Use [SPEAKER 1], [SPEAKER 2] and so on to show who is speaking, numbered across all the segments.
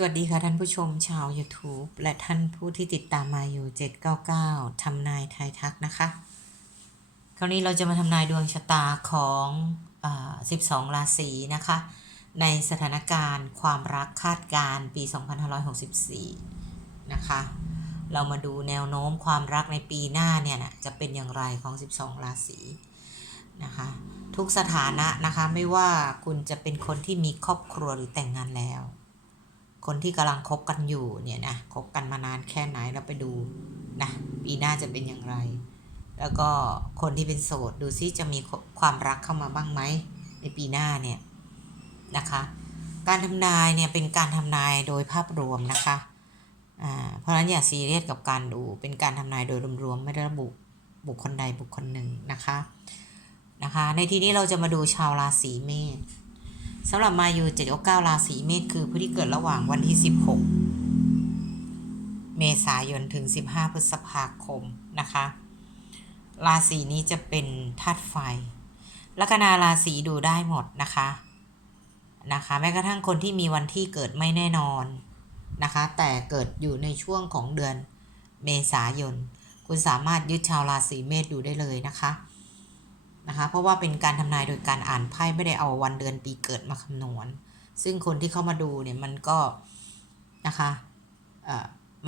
[SPEAKER 1] สวัสดีค่ะท่านผู้ชมชาว YouTube และท่านผู้ที่ติดตามมาอยู่ 799 ทำนายไทยทักนะคะ คราวนี้เราจะมาทำนายดวงชะตาของอา12 ราศีนะคะ ในสถานการณ์ความรักคาดการณ์ปี 2564 นะคะ เรามาดูแนวโน้มความรักในปีหน้าเนี่ยนะจะเป็นอย่างไรของ 12 ราศีนะคะทุกสถานะนะคะไม่ว่าคุณจะเป็นคนที่มีครอบครัวหรือแต่งงานแล้ว คนที่กำลังคบกันอยู่เนี่ยนะคบกันมานานแค่ไหนเราไปดูนะปีหน้าจะเป็นอย่างไร แล้วก็คนที่เป็นโสดดูซิจะมีความรักเข้ามาบ้างไหมในปีหน้าเนี่ยนะคะการทำนายเนี่ยเป็นการทำนายโดยภาพรวมนะคะอ่าเพราะฉะนั้นอย่าซีเรียสกับการดูเป็นการทำนายโดยรวมๆไม่ได้ระบุบุคคลใดบุคคลหนึ่งนะคะนะคะ ในที่นี้เราจะมาดูชาวราศีเมษ สำหรับมายู7 9ราศีเมษคือผู้ที่เกิดระหว่างวันที่ 16 เมษายนถึง 15 พฤษภาคมนะคะ ราศีนี้จะเป็นธาตุไฟลัคนาราศีดูได้หมดนะคะนะคะแม้กระทั่งคนที่มีวันที่เกิดไม่แน่นอนนะคะ แต่เกิดอยู่ในช่วงของเดือนเมษายน คุณสามารถยึดชาวราศีเมษดูได้เลยนะคะ นะคะ เพราะว่าเป็นการทำนายโดยการอ่านไพ่ไม่ได้เอาวันเดือนปีเกิดมาคำนวณ ซึ่งคนที่เข้ามาดูเนี่ยมันก็นะคะ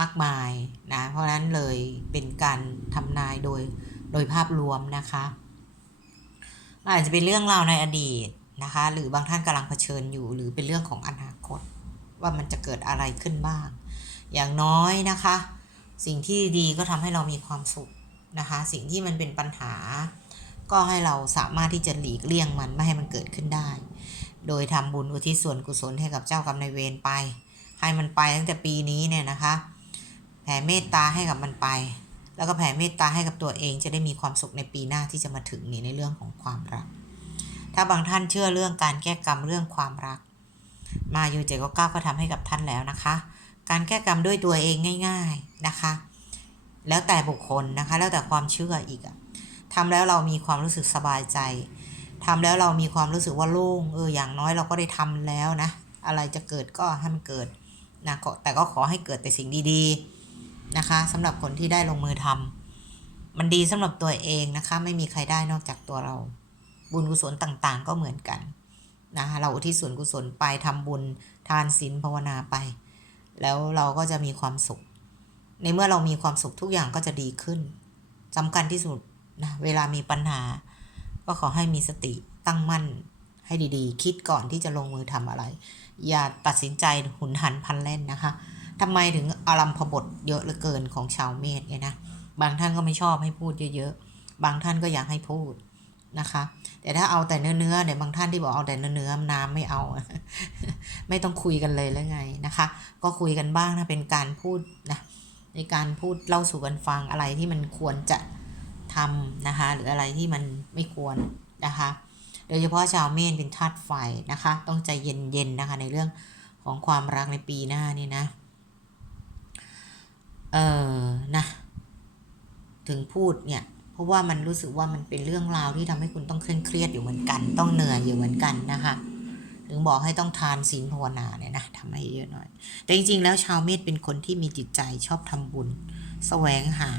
[SPEAKER 1] มากมายนะ เพราะนั้นเลยเป็นการทำนายโดยโดยภาพรวมนะคะอาจจะเป็นเรื่องราวในอดีตนะคะ หรือบางท่านกำลังเผชิญอยู่ หรือเป็นเรื่องของอนาคต ว่ามันจะเกิดอะไรขึ้นบ้าง อย่างน้อยนะคะ สิ่งที่ดีก็ทำให้เรามีความสุขนะคะ สิ่งที่มันเป็นปัญหา ก็ให้เราสามารถที่จะหลีกเลี่ยงมันไม่ให้มันเกิดขึ้นได้ โดยทำบุญอุทิศส่วนกุศลให้กับเจ้ากรรมนายเวรไป ให้มันไปตั้งแต่ปีนี้เนี่ยนะคะ แผ่เมตตาให้กับมันไป แล้วก็แผ่เมตตาให้กับตัวเองจะได้มีความสุขในปีหน้าที่จะมาถึงนี่ในเรื่องของความรัก ถ้าบางท่านเชื่อเรื่องการแก้กรรมเรื่องความรัก มาอยู่เจ็ดก็เก้าก็ทำให้กับท่านแล้วนะคะ การแก้กรรมด้วยตัวเองง่าย ๆนะคะ แล้วแต่บุคคลนะคะ แล้วแต่ความเชื่ออีกอะ ทำแล้วเรามีความรู้สึกสบายใจทำแล้วเรามีความรู้สึกว่าโล่งเอออย่างน้อยเราก็ได้ทำแล้วนะ อะไรจะเกิดก็ให้มันเกิดนะแต่ก็ขอให้เกิดแต่สิ่งดีๆนะคะสำหรับคนที่ได้ลงมือทำมันดีสำหรับตัวเองนะคะ ไม่มีใครได้นอกจากตัวเรา บุญกุศลต่างๆ ก็เหมือนกันนะคะเราอุทิศส่วนกุศลไปทำบุญทานศีลภาวนาไป แล้วเราก็จะมีความสุข ในเมื่อเรามีความสุขทุกอย่างก็จะดีขึ้นสำคัญที่สุด นะเวลามีปัญหา ก็ขอให้มีสติตั้งมั่นให้ดีๆ คิดก่อนที่จะลงมือทำอะไร อย่าตัดสินใจหุนหันพันเล่นนะคะทำไมถึงอารัมพบทเยอะเหลือเกินของชาวเมษเนี่ยนะบางท่านก็ไม่ชอบให้พูดเยอะๆ บางท่านก็อยากให้พูดนะคะ แต่ถ้าเอาแต่เนื้อๆเนี่ยบางท่านที่บอกเอาแต่เนื้อๆน้ำไม่เอา ไม่ต้องคุยกันเลยแล้วไงนะคะ ก็คุยกันบ้างนะเป็นการพูดนะในการพูดเล่าสู่กันฟังอะไรที่มันควรจะ ทำนะคะ หรืออะไรที่มันไม่ควรนะคะ โดยเฉพาะชาวเมษเป็นธาตุไฟนะคะ ต้องใจเย็นๆนะคะในเรื่องของความรักในปีหน้านี่นะ เออนะ ถึงพูดเนี่ย เพราะว่ามันรู้สึกว่ามันเป็นเรื่องราวที่ทำให้คุณต้องเคร่งเครียดอยู่เหมือนกัน ต้องเหนื่อยอยู่เหมือนกันนะคะถึงบอกให้ต้องทานศีลภาวนาเนี่ยนะทำให้เยอะหน่อย แต่จริงๆ แล้วชาวเมษเป็นคนที่มีจิตใจชอบทำบุญ แสวงหา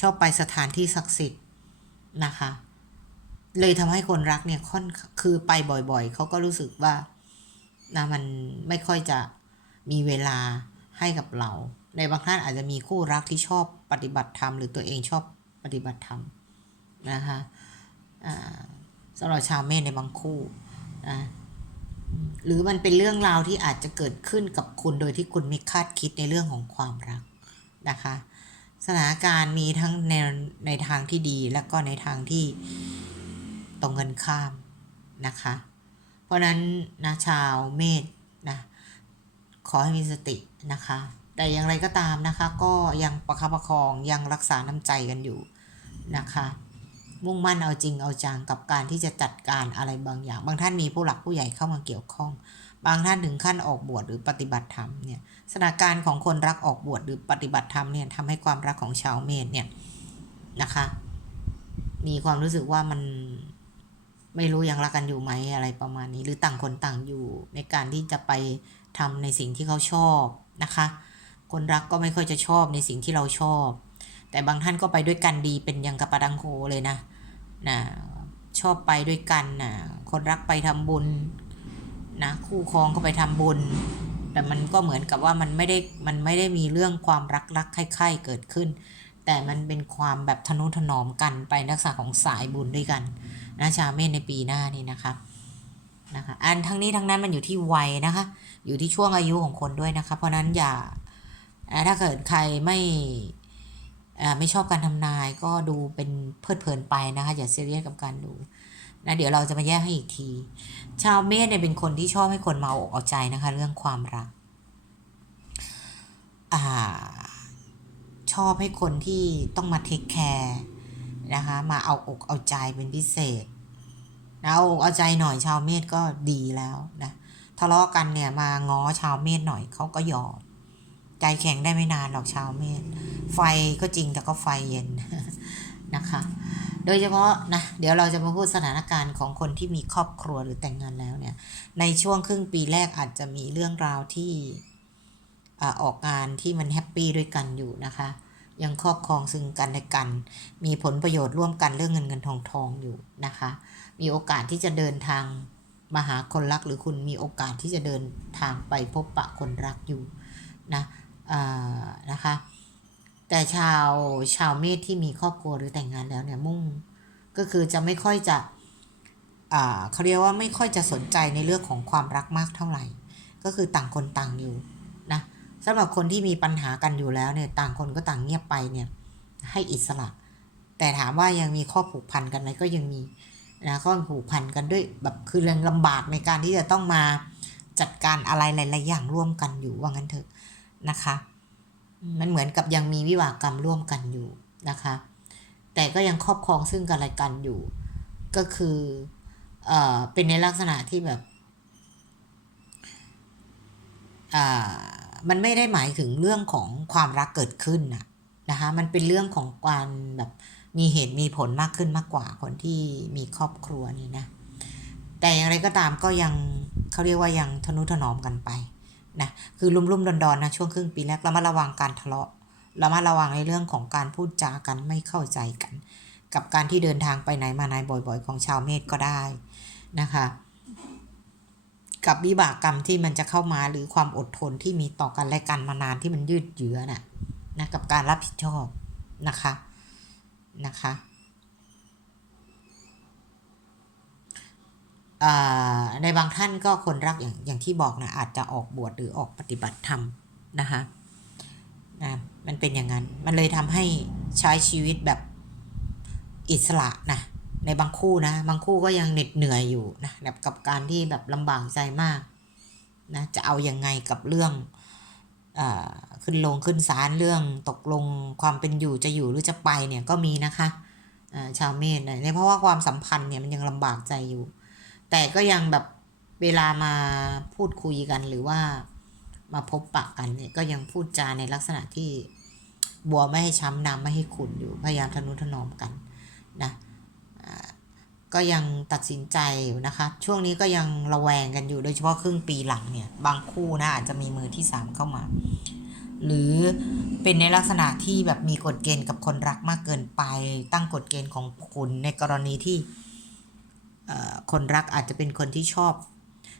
[SPEAKER 1] ชอบไปสถานที่ศักดิ์สิทธิ์นะคะ เลยทำให้คนรักเนี่ยค่อนคือไปบ่อยๆ เขาก็รู้สึกว่านะมันไม่ค่อยจะมีเวลาให้กับเรา ในบางท่านอาจจะมีคู่รักที่ชอบปฏิบัติธรรม หรือตัวเองชอบปฏิบัติธรรมนะคะสำหรับชาวเมษในบางคู่นะหรือมันเป็นเรื่องราวที่อาจจะเกิดขึ้นกับคุณโดยที่คุณไม่คาดคิดในเรื่องของความรักนะคะ สถานการณ์มีทั้งในในทางที่ดีและก็ในทางที่ตรงกันข้ามนะคะ เพราะนั้นนะชาวเมษนะขอให้มีสตินะคะ แต่อย่างไรก็ตามนะคะ ก็ยังประคับประคองยังรักษาน้ำใจกันอยู่นะคะ มุ่งมั่นเอาจริงเอาจังกับการที่จะจัดการอะไรบางอย่าง บางท่านมีผู้หลักผู้ใหญ่เข้ามาเกี่ยวข้อง บางท่านถึงขั้นออกบวชหรือปฏิบัติธรรมเนี่ยสถานการณ์ของคนรักออกบวชหรือปฏิบัติธรรมเนี่ยทำให้ความรักของชาวเมษเนี่ยนะคะ มีความรู้สึกว่ามันไม่รู้ยังรักกันอยู่ไหมอะไรประมาณนี้ หรือต่างคนต่างอยู่ในการที่จะไปทำในสิ่งที่เขาชอบนะคะ คนรักก็ไม่ค่อยจะชอบในสิ่งที่เราชอบ แต่บางท่านก็ไปด้วยกันดีเป็นอยังกับปาดังโคเลยนะนะชอบไปด้วยกันนะคนรักไปทำบุญ นะคู่ครองก็ไปทำบุญ แต่มันก็เหมือนกับว่ามันไม่ได้มันไม่ได้มีเรื่องความรักรักใคร่ๆเกิดขึ้น แต่มันเป็นความแบบทนุถนอมกันไปลักษณะของสายบุญด้วยกันนะชาเมษในปีหน้านี่นะคะนะคะอันทั้งนี้ทั้งนั้นมันอยู่ที่วัยนะคะ อยู่ที่ช่วงอายุของคนด้วยนะคะ เพราะนั้นอย่าถ้าเกิดใครไม่ไม่ชอบการทำนายก็ดูเป็นเพลิดเพลินไปนะคะอย่าซีเรียสกับการดู นะเดี๋ยวเราจะมาแยกให้อีกที ชาวเมษเนี่ยเป็นคนที่ชอบให้คนมาเอาอกเอาใจนะคะ เรื่องความรักอชอบให้คนที่ต้องมาเทคแคร์นะคะมาเอาอกเอาใจเป็นพิเศษนะเอาอกเอาใจหน่อยชาวเมษก็ดีแล้วนะทะเลาะกันเนี่ยมาง้อชาวเมษหน่อยเขาก็ยอมใจแข็งได้ไม่นานหรอกชาวเมษไฟก็จริงแต่ก็ไฟเย็นนะคะ โดยเฉพาะนะเดี๋ยวเราจะมาพูดสถานการณ์ของคนที่มีครอบครัวหรือแต่งงานแล้วเนี่ยในช่วงครึ่งปีแรกอาจจะมีเรื่องราวที่อ่าออกงานที่มันแฮปปี้ด้วยกันอยู่นะคะ ยังครอบครองซึ่งกันและกัน มีผลประโยชน์ร่วมกันเรื่องเงินเงินทองทองอยู่นะคะ มีโอกาสที่จะเดินทางมาหาคนรักหรือคุณมีโอกาสที่จะเดินทางไปพบปะคนรักอยู่นะอ่านะคะ แต่ชาวชาวเมษที่มีครอบครัวหรือแต่งงานแล้วเนี่ยมุ่งก็คือจะไม่ค่อยจะอ่าเขาเรียกว่าไม่ค่อยจะสนใจในเรื่องของความรักมากเท่าไหร่ ก็คือต่างคนต่างอยู่นะสำหรับคนที่มีปัญหากันอยู่แล้วเนี่ยต่างคนก็ต่างเงียบไปเนี่ยให้อิสระ แต่ถามว่ายังมีข้อผูกพันกันไหมก็ยังมีนะก็ผูกพันกันด้วยแบบคือเรื่องลำบากในการที่จะต้องมาจัดการอะไรหลายๆอย่างร่วมกันอยู่ว่างั้นเถอะนะคะ มันเหมือนกับยังมีวิบากกรรมร่วมกันอยู่นะคะ แต่ก็ยังครอบครองซึ่งกันและกันอยู่ ก็คือเอ่อเป็นในลักษณะที่แบบอ่ามันไม่ได้หมายถึงเรื่องของความรักเกิดขึ้นนะนะคะ มันเป็นเรื่องของการแบบมีเหตุมีผลมากขึ้นมากกว่าคนที่มีครอบครัวนี่นะ แต่อย่างไรก็ตามก็ยังเขาเรียกว่ายังทนุถนอมกันไป นะคือลุ่มๆดอนๆนะช่วงครึ่งปีแรกเรามาระวังการทะเลาะเรามาระวังในเรื่องของการพูดจากันไม่เข้าใจกัน กับการที่เดินทางไปไหนมาไหนบ่อยๆ ของชาวเมษก็ได้นะคะกับวิบากกรรมที่มันจะเข้ามาหรือความอดทนที่มีต่อกันและกันมานานที่มันยืดเยื้อน่ะนะกับการรับผิดชอบนะคะนะคะ ในบางท่านก็คนรักอย่างอย่างที่บอกนะอาจจะออกบวชหรือออกปฏิบัติธรรมนะคะนะมันเป็นอย่างนั้น มันเลยทำให้ใช้ชีวิตแบบอิสระนะในบางคู่นะ บางคู่ก็ยังเหน็ดเหนื่อยอยู่นะแบบกับการที่แบบลำบากใจมากนะจะเอาอยัางไงกับเรื่องอขึ้นลงขึ้นศาลเรื่องตกลงความเป็นอยู่จะอยู่หรือจะไปเนี่ยก็มีนะคะชาวเมษเนี่ยเพราะว่าความสัมพันธ์เนี่ยมันยังลำบากใจอยู่ แต่ก็ยังแบบเวลามาพูดคุยกันหรือว่ามาพบปะกันเนี่ยก็ยังพูดจาในลักษณะที่บัวไม่ให้ช้ำน้ำไม่ให้ขุนอยู่พยายามทนุถนอมกันนะก็ยังตัดสินใจอยู่นะคะ ช่วงนี้ก็ยังระแวงกันอยู่โดยเฉพาะครึ่งปีหลังเนี่ย บางคู่นะอาจจะมีมือที่สามเข้ามา หรือเป็นในลักษณะที่แบบมีกฎเกณฑ์กับคนรักมากเกินไป ตั้งกฎเกณฑ์ของคุณในกรณีที่ คนรักอาจจะเป็นคนที่ชอบ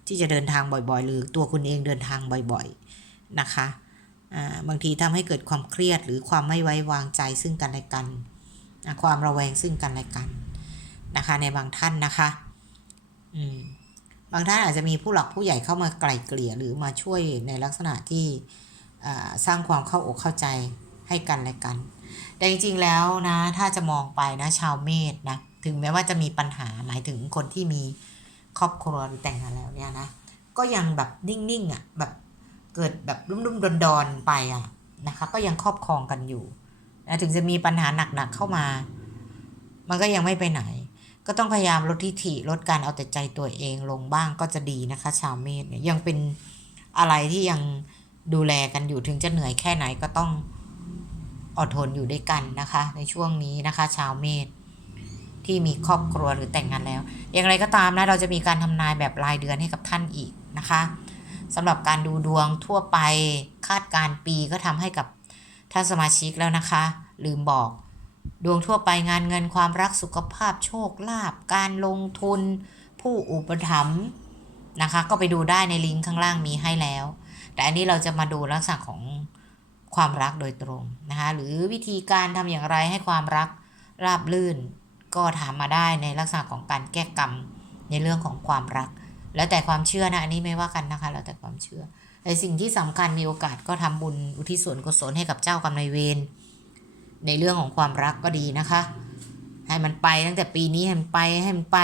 [SPEAKER 1] ที่จะเดินทางบ่อยๆ หรือตัวคุณเองเดินทางบ่อยๆนะคะบางทีทำให้เกิดความเครียดหรือความไม่ไว้วางใจซึ่งกันและกัน ความระแวงซึ่งกันและกันนะคะในบางท่านนะคะอืบางท่านอาจจะมีผู้หลักผู้ใหญ่เข้ามาไกล่เกลี่ยหรือมาช่วยในลักษณะที่สร้างความเข้าอกเข้าใจให้กันและกัน แต่จริงๆแล้วนะถ้าจะมองไปนะชาวเมษนะ ถึงแม้ว่าจะมีปัญหาหมายถึงคนที่มีครอบครัวหรือแต่งงานแล้วเนี่ยนะ ก็ยังแบบนิ่งๆอะแบบเกิดแบบรุ่มๆดอนๆไปอะนะคะ ก็ยังครอบครองกันอยู่นะถึงจะมีปัญหาหนักๆเข้ามา มันก็ยังไม่ไปไหน ก็ต้องพยายามลดทิฐิลดการเอาแต่ใจตัวเองลงบ้างก็จะดีนะคะ ชาวเมษเนี่ยยังเป็นอะไรที่ยังดูแลกันอยู่ถึงจะเหนื่อยแค่ไหนก็ต้องอดทนอยู่ด้วยกันนะคะ ในช่วงนี้นะคะ ชาวเมษ ที่มีครอบครัวหรือแต่งงานแล้ว อย่างไรก็ตามนะเราจะมีการทำนายแบบรายเดือนให้กับท่านอีกนะคะสำหรับการดูดวงทั่วไปคาดการณ์ปีก็ทำให้กับท่านสมาชิกแล้วนะคะ ลืมบอก ดวงทั่วไปงานเงินความรักสุขภาพโชคลาภการลงทุน ผู้อุปถัมภ์นะคะ ก็ไปดูได้ในลิงก์ข้างล่างมีให้แล้ว แต่อันนี้เราจะมาดูลักษณะของความรักโดยตรงนะคะ หรือวิธีการทำอย่างไรให้ความรักราบลื่น ก็ถามมาได้ในลักษณะของการแก้กรรมในเรื่องของความรัก แล้วแต่ความเชื่อนะอันนี้ไม่ว่ากันนะคะ แล้วแต่ความเชื่อแต่สิ่งที่สำคัญมีโอกาสก็ทำบุญอุทิศส่วนกุศลให้กับเจ้ากรรมนายเวรในเรื่องของความรักก็ดีนะคะ ให้มันไปตั้งแต่ปีนี้ให้มันไปให้มันไป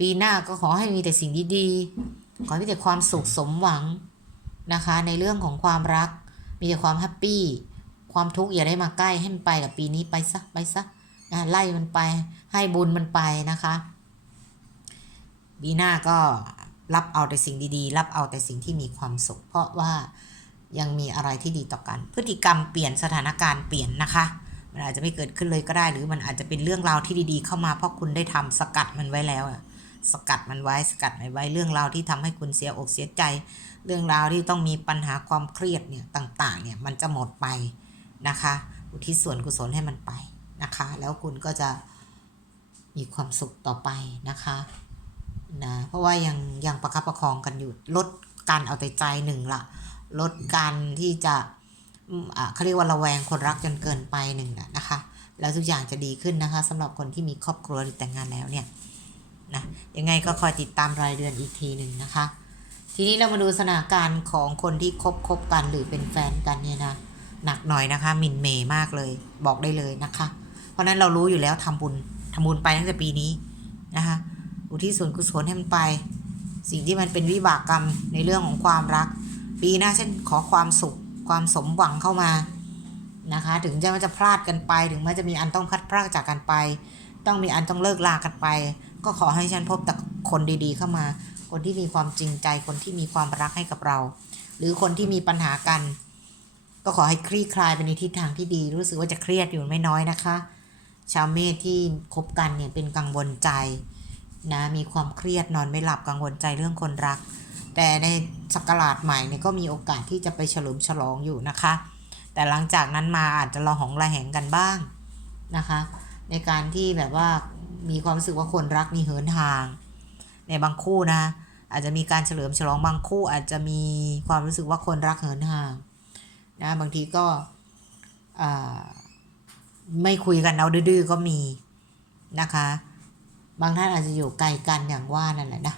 [SPEAKER 1] ปีหน้าก็ขอให้มีแต่สิ่งดีๆขอให้มีแต่ความสุขสมหวังนะคะ ในเรื่องของความรัก มีแต่ความแฮปปี้ความทุกข์อย่าได้มาใกล้ให้มันไปกับปีนี้ไปซะไปซะ ไล่มันไป ให้บุญมันไปนะคะปีหน้าก็รับเอาแต่สิ่งดีๆ รับเอาแต่สิ่งที่มีความสุข เพราะว่ายังมีอะไรที่ดีต่อกัน พฤติกรรมเปลี่ยนสถานการณ์เปลี่ยนนะคะมันอาจจะไม่เกิดขึ้นเลยก็ได้ หรือมันอาจจะเป็นเรื่องราวที่ดีๆ เข้ามาเพราะคุณได้ทำสกัดมันไว้แล้วสกัดมันไว้สกัดมันไว้เรื่องราวที่ทำให้คุณเสียอกเสียใจ เรื่องราวที่ต้องมีปัญหาความเครียดเนี่ยต่างๆเนี่ยมันจะหมดไปนะคะ อุทิศส่วนกุศลให้มันไป นะคะ แล้วคุณก็จะมีความสุขต่อไปนะคะนะเพราะว่ายังยังประคับประคองกันอยู่ลดการเอาแต่ใจหนึ่งละลดการที่จะอืมอะเขาเรียกว่าระแวงคนรักจนเกินไปหนึ่งนะคะ แล้วทุกอย่างจะดีขึ้นนะคะสำหรับคนที่มีครอบครัวหรือแต่งงานแล้วเนี่ยนะยังไงก็คอยติดตามรายเดือนอีกทีหนึ่งนะคะ ทีนี้เรามาดูสถานการณ์ของคนที่คบคบกันหรือเป็นแฟนกันเนี่ยนะหนักหน่อยนะคะมินเมย์มากเลย บอกได้เลยนะคะ เพราะนั้นเรารู้อยู่แล้วทำบุญทำบุญไปตั้งแต่ปีนี้นะคะอุทิศส่วนกุศลให้มันไป สิ่งที่มันเป็นวิบากกรรมในเรื่องของความรัก ปีหน้าเช่นขอความสุขความสมหวังเข้ามานะคะ ถึงจะมันจะพลาดกันไป ถึงแม้จะมีอันต้องพัดพรากจากกันไป ต้องมีอันต้องเลิกลากันไป ก็ขอให้ฉันพบแต่คนดีๆ เข้ามา คนที่มีความจริงใจ คนที่มีความรักให้กับเรา หรือคนที่มีปัญหากัน ก็ขอให้คลี่คลายไปในทิศทางที่ดี รู้สึกว่าจะเครียดอยู่ไม่น้อยนะคะ ชาวเมษที่คบกันเนี่ยเป็นกังวลใจนะมีความเครียดนอนไม่หลับกังวลใจเรื่องคนรัก แต่ในสักราชใหม่เนี่ยก็มีโอกาสที่จะไปเฉลิมฉลองอยู่นะคะ แต่หลังจากนั้นมาอาจจะระหองระแหงกันบ้างนะคะ ในการที่แบบว่ามีความรู้สึกว่าคนรักมีเหินห่าง ในบางคู่นะ อาจจะมีการเฉลิมฉลองบางคู่อาจจะมีความรู้สึกว่าคนรักเหินห่างนะบางทีก็อ่า ไม่คุยกันเอาดื้อๆก็มีนะคะ บางท่านอาจจะอยู่ไกลกันอย่างว่านั่นแหละนะ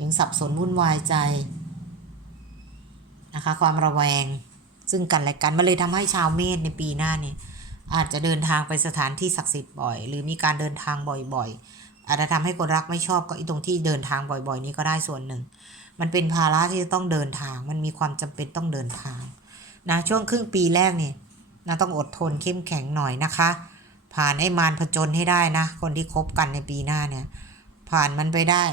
[SPEAKER 1] ยังสับสนวุ่นวายใจนะคะ ความระแวงซึ่งกันและกันมันเลยทำให้ชาวเมษในปีหน้าเนี่ยอาจจะเดินทางไปสถานที่ศักดิ์สิทธิ์บ่อย หรือมีการเดินทางบ่อยๆ อาจจะทำให้คนรักไม่ชอบก็อีตรงที่เดินทางบ่อย ๆ นี้ก็ได้ส่วนหนึ่ง มันเป็นภาระที่จะต้องเดินทาง มันมีความจำเป็นต้องเดินทางนะช่วงครึ่งปีแรกเนี่ย นะต้องอดทนเข้มแข็งหน่อยนะคะ ผ่านไอ้มารผจญให้ได้นะ คนที่คบกันในปีหน้าเนี่ย ผ่านมันไปได้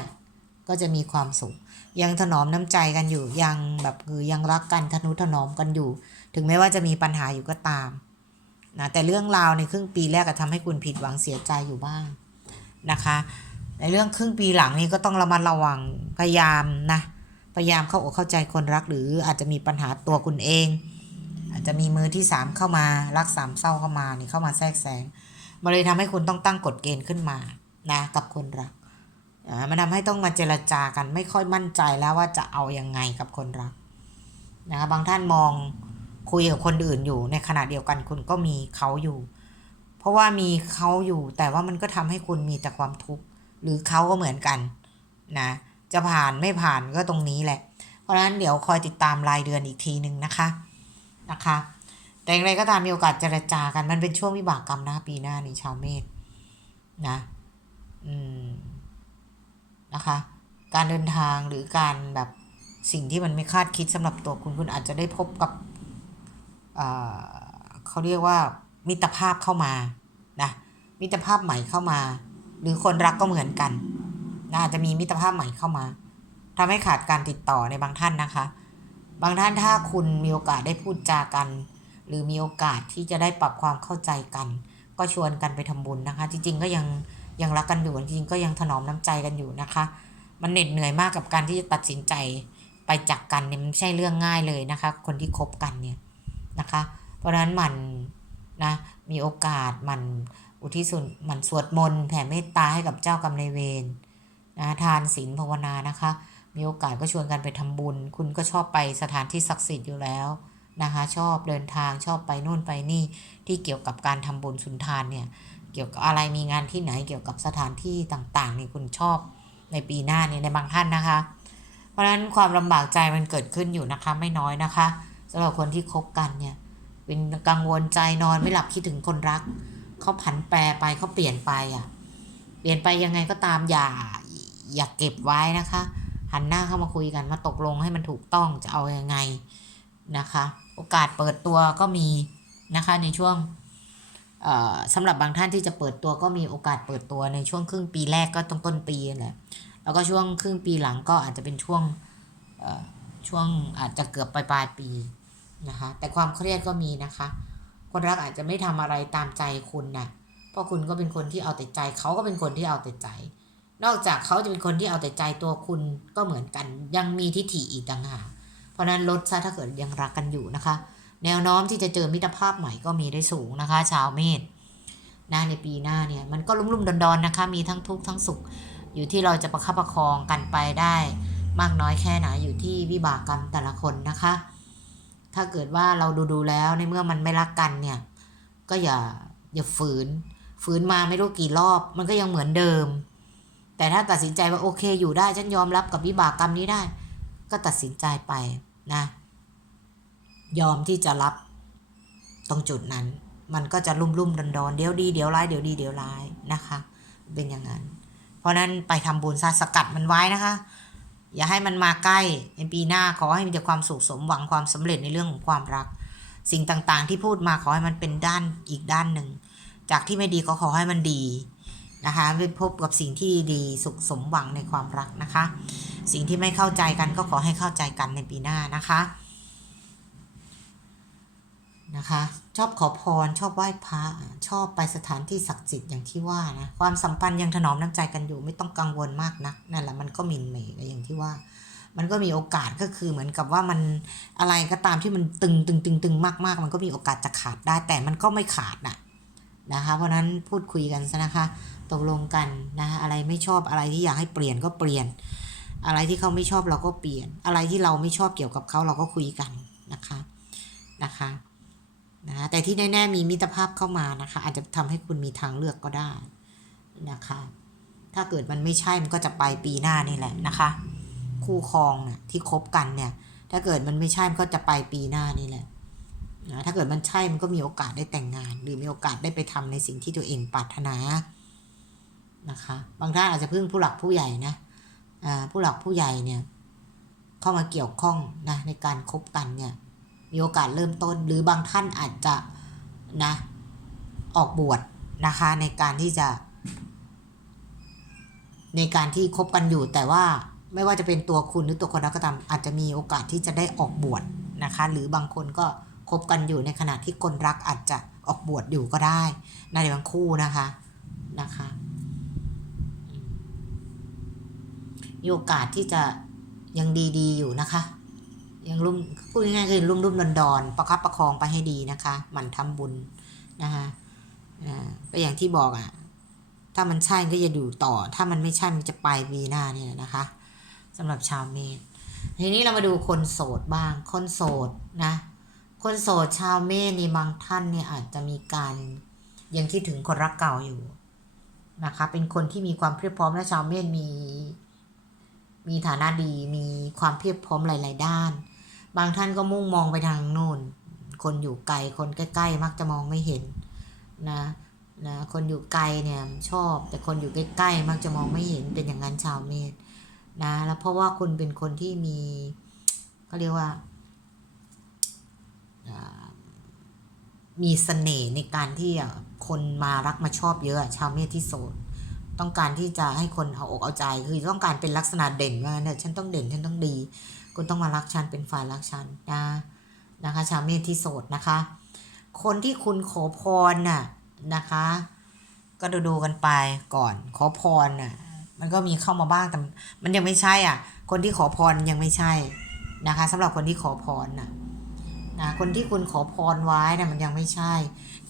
[SPEAKER 1] ก็จะมีความสุข ยังถนอมน้ำใจกันอยู่ ยังแบบคือยังรักกันทนุถนอมกันอยู่ ถึงแม้ว่าจะมีปัญหาอยู่ก็ตามนะแต่เรื่องราวในครึ่งปีแรกก็ทำให้คุณผิดหวังเสียใจอยู่บ้างนะคะในเรื่องครึ่งปีหลังนี้ก็ต้องระมัดระวังพยายามนะพยายามเข้าอกเข้าใจคนรักหรืออาจจะมีปัญหาตัวคุณเอง อาจจะมีมือที่สามเข้ามารักสามเศร้าเข้ามานี่เข้ามาแทรกแซงมันเลยทำให้คุณต้องตั้งกฎเกณฑ์ขึ้นมานะกับคนรักมันทำให้ต้องมาเจรจากันไม่ค่อยมั่นใจแล้วว่าจะเอายังไงกับคนรักนะคะบางท่านมองคุยกับคนอื่นอยู่ในขณะเดียวกันคุณก็มีเขาอยู่ เพราะว่ามีเขาอยู่แต่ว่ามันก็ทำให้คุณมีแต่ความทุกข์หรือเขาก็เหมือนกันนะจะผ่านไม่ผ่านก็ตรงนี้แหละ เพราะฉะนั้นเดี๋ยวคอยติดตามรายเดือนอีกทีหนึ่งนะคะ นะคะแต่อย่างไรก็ตามมีโอกาสเจรจากันมันเป็นช่วงวิบากกรรมนะปีหน้านี่ชาวเมษนะอืมนะคะ การเดินทางหรือการแบบสิ่งที่มันไม่คาดคิดสำหรับตัวคุณคุณอาจจะได้พบกับเออเขาเรียกว่ามิตรภาพเข้ามานะมิตรภาพใหม่เข้ามา หรือคนรักก็เหมือนกันนะอาจจะมีมิตรภาพใหม่เข้ามาทำให้ขาดการติดต่อในบางท่านนะคะ บางท่านถ้าคุณมีโอกาสได้พูดจากัน หรือมีโอกาสที่จะได้ปรับความเข้าใจกัน ก็ชวนกันไปทำบุญนะคะ จริงๆก็ยังยังรักกันอยู่จริงๆก็ยังถนอมน้ำใจกันอยู่นะคะ มันเหน็ดเหนื่อยมากกับการที่จะตัดสินใจไปจากกันเนี่ยมันไม่ใช่เรื่องง่ายเลยนะคะ คนที่คบกันเนี่ยนะคะ เพราะฉะนั้นมันนะมีโอกาสมันอุทิศส่วนมันสวดมนต์แผ่เมตตาให้กับเจ้ากรรมนายเวรนะทานศีลภาวนานะคะ มีโอกาสก็ชวนกันไปทำบุญ คุณก็ชอบไปสถานที่ศักดิ์สิทธิ์อยู่แล้วนะคะ ชอบเดินทางชอบไปนู่นไปนี่ที่เกี่ยวกับการทำบุญสุนทานเนี่ยเกี่ยวกับอะไรมีงานที่ไหนเกี่ยวกับสถานที่ต่างๆนี่คุณชอบในปีหน้านี่ในบางท่านนะคะ เพราะฉะนั้นความลำบากใจมันเกิดขึ้นอยู่นะคะไม่น้อยนะคะสำหรับคนที่คบกันเนี่ยเป็นกังวลใจนอนไม่หลับคิดถึงคนรักเขาผันแปรไปเขาเปลี่ยนไปอะเปลี่ยนไปยังไงก็ตามอย่าอย่าเก็บไว้นะคะ หันหน้าเข้ามาคุยกันมาตกลงให้มันถูกต้องจะเอาอยัางไงนะคะ โอกาสเปิดตัวก็มีนะคะในช่วงสำหรับบางท่านที่จะเปิดตัวก็มีโอกาสเปิดตัวในช่วงครึ่งปีแรกก็ต้นต้นปีแหละแล้วก็ช่วงครึ่งปีหลังก็อาจจะเป็นช่วงช่วงอาจจะเกือบปลายปลายปีนะคะแต่ความเครียดก็มีนะคะ คนรักอาจจะไม่ทำอะไรตามใจคุณน่ะเพราะคุณก็เป็นคนที่เอาแต่ใจเขาก็เป็นคนที่เอาแต่ใจ นอกจากเขาจะเป็นคนที่เอาแต่ใจตัวคุณก็เหมือนกัน ยังมีทิฐิอีกต่างหากเพราะนั้นลดซะถ้าเกิดยังรักกันอยู่นะคะ แนวโน้มที่จะเจอมิตรภาพใหม่ก็มีได้สูงนะคะ ชาวเมษนะในปีหน้าเนี่ยมันก็ลุ่มๆดอนๆนะคะ มีทั้งทุกข์ทั้งสุข อยู่ที่เราจะประคับประคองกันไปได้ มากน้อยแค่ไหนอยู่ที่วิบากกรรมแต่ละคนนะคะ ถ้าเกิดว่าเราดูๆแล้วในเมื่อมันไม่รักกันเนี่ยก็อย่าอย่าฝืน ฝืนมาไม่รู้กี่รอบ มันก็ยังเหมือนเดิม แต่ถ้าตัดสินใจว่าโอเคอยู่ได้ฉันยอมรับกับวิบากกรรมนี้ได้ ก็ตัดสินใจไปนะ ยอมที่จะรับ ตรงจุดนั้น มันก็จะลุ่มลุ่มดอนดอนเดี๋ยวดีเดี๋ยวร้ายเดี๋ยวดีเดี๋ยวร้ายนะคะ เป็นอย่างนั้น เพราะนั้นไปทำบุญซะสกัดมันไว้นะคะ อย่าให้มันมาใกล้ในปีหน้าขอให้มีแต่ความสุขสมหวังความสำเร็จในเรื่องของความรัก สิ่งต่างๆ ที่พูดมาขอให้มันเป็นด้านอีกด้านหนึ่งจากที่ไม่ดีก็ขอให้มันดี นะคะไปพบกับสิ่งที่ดีสุขสมหวังในความรักนะคะ สิ่งที่ไม่เข้าใจกันก็ขอให้เข้าใจกันในปีหน้านะคะนะคะชอบขอพรชอบไหว้พระชอบไปสถานที่ศักดิ์สิทธิ์อย่างที่ว่านะความสัมพันธ์ยังถนอมน้ำใจกันอยู่ไม่ต้องกังวลมากนักนั่นแหละมันก็มินเหมยอย่างที่ว่า มันก็มีโอกาสก็คือเหมือนกับว่ามันอะไรก็ตามที่มันตึงตึงตึงตึงมากมากๆมันก็มีโอกาสจะขาดได้แต่มันก็ไม่ขาดน่ะ นะคะ เพราะนั้นพูดคุยกันซะนะคะ ตกลงกันนะคะอะไรไม่ชอบอะไรที่อยากให้เปลี่ยนก็เปลี่ยน อะไรที่เขาไม่ชอบเราก็เปลี่ยน อะไรที่เราไม่ชอบเกี่ยวกับเขาเราก็คุยกันนะคะนะคะนะแต่ที่แน่ๆมีมิตรภาพเข้ามานะคะ อาจจะทำให้คุณมีทางเลือกก็ได้นะคะ ถ้าเกิดมันไม่ใช่มันก็จะไปปีหน้านี่แหละนะคะ คู่ครองเนี่ยที่คบกันเนี่ย ถ้าเกิดมันไม่ใช่มันก็จะไปปีหน้านี่แหละ นะถ้าเกิดมันใช่มันก็มีโอกาสได้แต่งงาน หรือมีโอกาสได้ไปทำในสิ่งที่ตัวเองปรารถนานะคะ บางท่านอาจจะพึ่งผู้หลักผู้ใหญ่นะผู้หลักผู้ใหญ่เนี่ยเข้ามาเกี่ยวข้องนะในการคบกันเนี่ยมีโอกาสเริ่มต้น หรือบางท่านอาจจะนะออกบวชนะคะในการที่จะ ในการที่คบกันอยู่แต่ว่าไม่ว่าจะเป็นตัวคุณหรือตัวคนรักก็ตามอาจจะมีโอกาสที่จะได้ออกบวชนะคะ หรือบางคนก็ คบกันอยู่ในขณะที่คนรักอาจจะออกบวชอยู่ก็ได้ในบางคู่นะคะนะคะมีโอกาสที่จะยังดีๆอยู่นะคะ ยังรุ่มพูดง่ายๆคือรุ่มรุ่มดอนดอนประคับประคองไปให้ดีนะคะหมั่นทำบุญนะคะอ่าก็อย่างที่บอกอะถ้ามันใช่ก็จะอยู่ต่อ ถ้ามันไม่ใช่มันจะไปปีหน้าเนี่ยนะคะสำหรับชาวเมษทีนี้เรามาดูคนโสดบ้างคนโสดนะ คนโสดชาวเมษนี่บางท่านเนี่ยอาจจะมีการยังคิดถึงคนรักเก่าอยู่นะคะ เป็นคนที่มีความเพียบพร้อมและชาวเมษมี มีฐานะดี มีความเพียบพร้อมหลาย ๆ ด้าน บางท่านก็มุ่งมองไปทางนู่น คนอยู่ไกล คนใกล้ ๆ มักจะมองไม่เห็นนะนะคนอยู่ไกลเนี่ยชอบ แต่คนอยู่ใกล้ ๆ มักจะมองไม่เห็นเป็นอย่างนั้นชาวเมษนะ แล้วเพราะว่าคุณเป็นคนที่มีเขาเรียกว่า มีเสน่ห์ในการที่คนมารักมาชอบเยอะชาวเมษที่โสดต้องการที่จะให้คนเอาอกเอาใจคือต้องการเป็นลักษณะเด่นว่าเนี่ยฉันต้องเด่นฉันต้องดี คุณต้องมารักฉันเป็นฝ่ายรักฉันนะนะคะ ชาวเมษที่โสดนะคะ คนที่คุณขอพรน่ะนะคะ ก็ดูดูกันไปก่อนขอพรน่ะมันก็มีเข้ามาบ้างแต่มันยังไม่ใช่อะ คนที่ขอพรยังไม่ใช่นะคะสำหรับคนที่ขอพรน่ะ นะคนที่คุณขอพรไว้นะมันยังไม่ใช่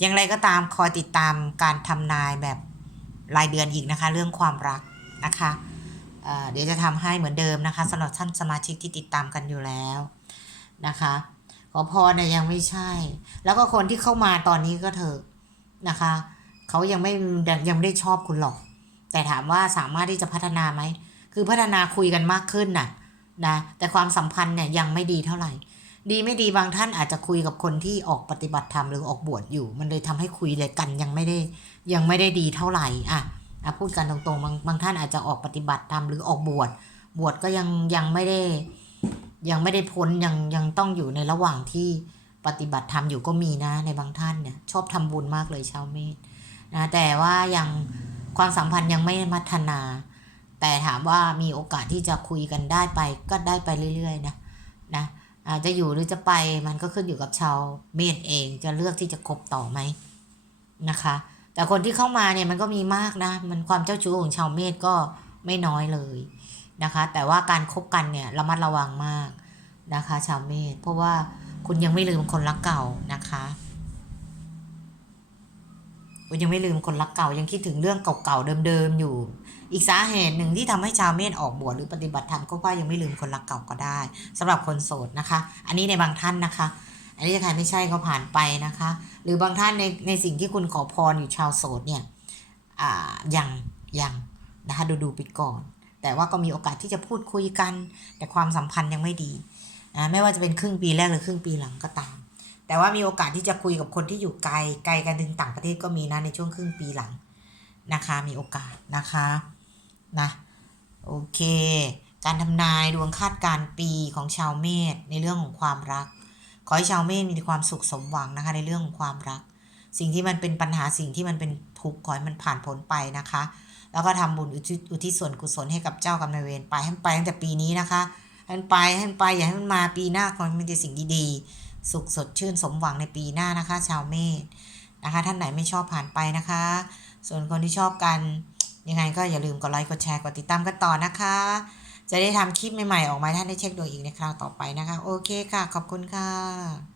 [SPEAKER 1] อย่างไรก็ตามคอยติดตามการทำนายแบบรายเดือนอีกนะคะ เรื่องความรักนะคะเเดี๋ยวจะทำให้เหมือนเดิมนะคะสำหรับท่านสมาชิกที่ติดตามกันอยู่แล้วนะคะ ขอพรเนะยังไม่ใช่ แล้วก็คนที่เข้ามาตอนนี้ก็เถอะนะคะเขายังไม่ยังไม่ได้ชอบคุณหรอก แต่ถามว่าสามารถที่จะพัฒนาไหมคือพัฒนาคุยกันมากขึ้นน่ะนะแต่ความสัมพันธ์เนี่ยยังไม่ดีเท่าไหร่ ดีไม่ดีบางท่านอาจจะคุยกับคนที่ออกปฏิบัติธรรมหรือออกบวชอยู่ มันเลยทำให้คุยเลยกันยังไม่ได้ยังไม่ได้ดีเท่าไหร่อะอะพูดกันตรงๆบางบางท่านอาจจะออกปฏิบัติธรรมหรือออกบวชบวชก็ยังยังไม่ได้ ยังไม่ได้พ้นยังยังต้องอยู่ในระหว่างที่ปฏิบัติธรรมอยู่ก็มีนะในบางท่านเนี่ยชอบทำบุญมากเลยชาวเมษนะแต่ว่ายังความสัมพันธ์ยังไม่พัฒนา แต่ถามว่ามีโอกาสที่จะคุยกันได้ไปก็ได้ไปเรื่อยๆนะนะ อาจจะอยู่หรือจะไปมันก็ขึ้นอยู่กับชาวเมษเองจะเลือกที่จะคบต่อไหมนะคะ แต่คนที่เข้ามาเนี่ยมันก็มีมากนะ มันความเจ้าชู้ของชาวเมษก็ไม่น้อยเลยนะคะ แต่ว่าการคบกันเนี่ยระมัดระวังมากนะคะ ชาวเมษเพราะว่าคุณยังไม่ลืมคนรักเก่านะคะ คุณยังไม่ลืมคนรักเก่ายังคิดถึงเรื่องเก่าๆเดิมๆอยู่ อีกสาเหตุหนึ่งที่ทำให้ชาวเมษออกบวชหรือปฏิบัติธรรมก็ว่ายังไม่ลืมคนรักเก่าก็ได้สำหรับคนโสดนะคะ อันนี้ในบางท่านนะคะ อันนี้ถ้าใครไม่ใช่ก็ผ่านไปนะคะ หรือบางท่านในในสิ่งที่คุณขอพรอยู่ชาวโสดเนี่ยอ่ายังยังนะคะดูดูไปก่อน แต่ว่าก็มีโอกาสที่จะพูดคุยกัน แต่ความสัมพันธ์ยังไม่ดีอ่าไม่ว่าจะเป็นครึ่งปีแรกหรือครึ่งปีหลังก็ตาม แต่ว่ามีโอกาสที่จะคุยกับคนที่อยู่ไกลไกลกันถึงต่างประเทศก็มีนะในช่วงครึ่งปีหลังนะคะ มีโอกาสนะคะนะโอเค การทำนายดวงคาดการปีของชาวเมษในเรื่องของความรัก ขอให้ชาวเมษมีความสุขสมหวังนะคะในเรื่องของความรัก สิ่งที่มันเป็นปัญหาสิ่งที่มันเป็นทุกข์ขอให้มันผ่านพ้นไปนะคะ แล้วก็ทำบุญอุทิศอุทิศส่วนกุศลให้กับเจ้ากรรมนายเวรไปให้มันไปตั้งแต่ปีนี้นะคะให้มันไปให้มันไปอย่าให้มันมาปีหน้าขอให้มันเป็นสิ่งดีๆ สุขสดชื่นสมหวังในปีหน้านะคะ ชาวเมษนะคะ ท่านไหนไม่ชอบผ่านไปนะคะ ส่วนคนที่ชอบกันยังไงก็อย่าลืมกดไลค์กดแชร์กดติดตามกันต่อนะคะ จะได้ทำคลิปใหม่ๆออกมาท่านได้เช็คดวงอีกในคราวต่อไปนะคะ โอเคค่ะ ขอบคุณค่ะ